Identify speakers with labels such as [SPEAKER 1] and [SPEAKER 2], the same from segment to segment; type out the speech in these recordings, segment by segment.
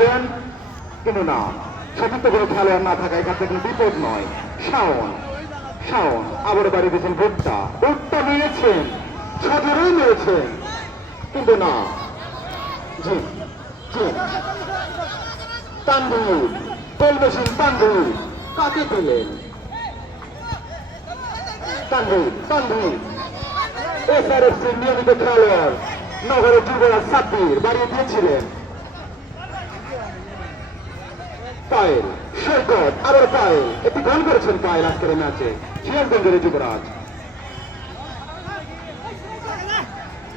[SPEAKER 1] দিয়েছেন কিন্তু না সতীর্থ কোনো খেলোয়াড় না থাকা এখান থেকে বিপদ নয়। শাওন শাওন, আবার বাড়ি দিয়েছেন ভুট্টা। ভুট্টা মেরেছেন সজরেই মেরেছেন কিন্তু না খেলোয়াড়, নগরের যুবরাজ সাব্বির, বাড়িয়ে দিয়েছিলেন। পায়েল সৈকত আবার পায়েল একটি গোল করেছেন পায়েল আজকের ম্যাচে। সিরাজগঞ্জের যুবরাজ।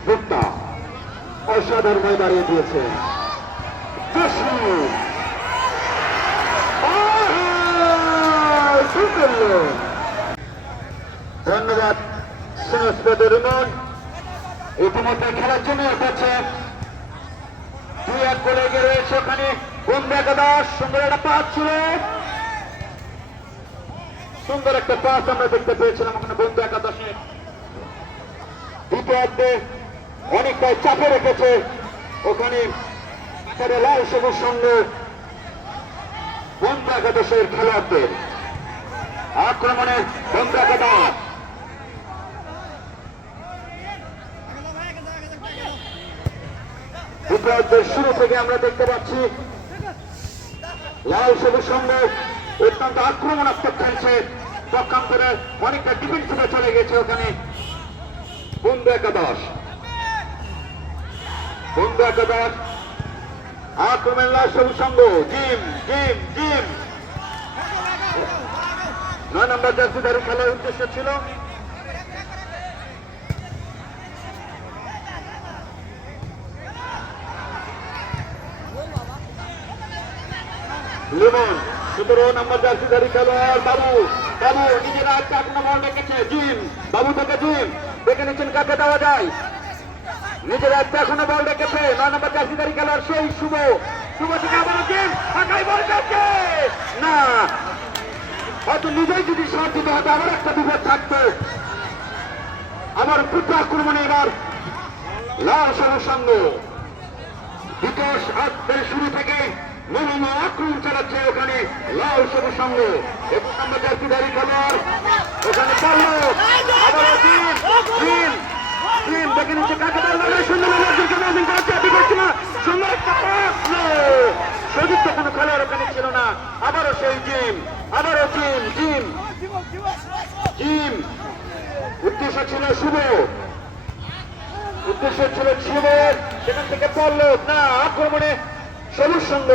[SPEAKER 1] ভুট্টা অসাধারণ দাঁড়িয়ে ধন্যবাদ সুনস্পদ রুমন। ইতিমধ্যে খেলার জন্য এক গোলে রয়েছে ওখানে। বন্ধু একাদশ সুন্দর একটা পাস ছিল। সুন্দর একটা পাস আমরা দেখতে পেয়েছিলাম ওখানে বন্ধু একাদশে। দ্বিতীয়ার্ধে অনেকটাই চাপে রেখেছে। ওখানে লাল সবুজ সঙ্গে বন্ধু একাদশের খেলোয়াড়দের আক্রমণে বন্ধু একাদশ। শুরু থেকে আমরা দেখতে পাচ্ছি লাল সবুজ সঙ্গে অত্যন্ত আক্রমণাত্মক খেলছে পক্ষান্তরে অনেকটা ডিফেন্সিভে চলে গেছে ওখানে। বন্ধু একাদশ। বন্ধু একাদশ। আক্রমণ লাল সবুজ সঙ্গ। জিম জিম জিম। নয় নম্বর জার্সিধারী খেলার উদ্দেশ্য ছিল। লিমন, সতেরো নম্বর জার্সিধারী খেলোয়াড়, বাবু বাবু, নিজের একটা এখনও বল রেখেছে জিম, বাবু থেকে জিম, দেখে নিচ্ছেন কাকে দেওয়া যায়। নিজের একটা এখনও বল রেখেছে নয় নম্বর জার্সিধারী খেলোয়াড় সেই শুভ শুভ থেকে আবার জিম, ফাঁকাই বল পেয়েছে না, হয়তো নিজেই যদি শট দিতে হতো, আবার একটা বিপদ থাকতো। আমার পুত্র আক্রমণে এবার লাল সবুজ সঙ্গ। বিকাশ আজকের শুরু থেকে বিভিন্ন আক্রমণ চালাচ্ছে ওখানে লাল সবুজ সঙ্গ। একুশ নম্বর জার্সিধারী খেলোয়াড়, ওখানে আবার সুন্দর সুন্দর ছিল না। আবারও সেই জিম, আবারও জিম জিম ছিল শুভ। ছিল সেখান থেকে পড়ল না, আক্রমণে সবুজ সংঘ,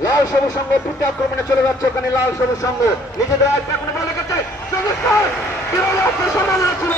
[SPEAKER 1] লাল সবুজ সংঘ দুটি আক্রমণে চলে যাচ্ছে ওখানে লাল সবুজ সংঘ। নিজেদের একটা কোনো বলে গেছে, সবুজ সংঘ! ছিল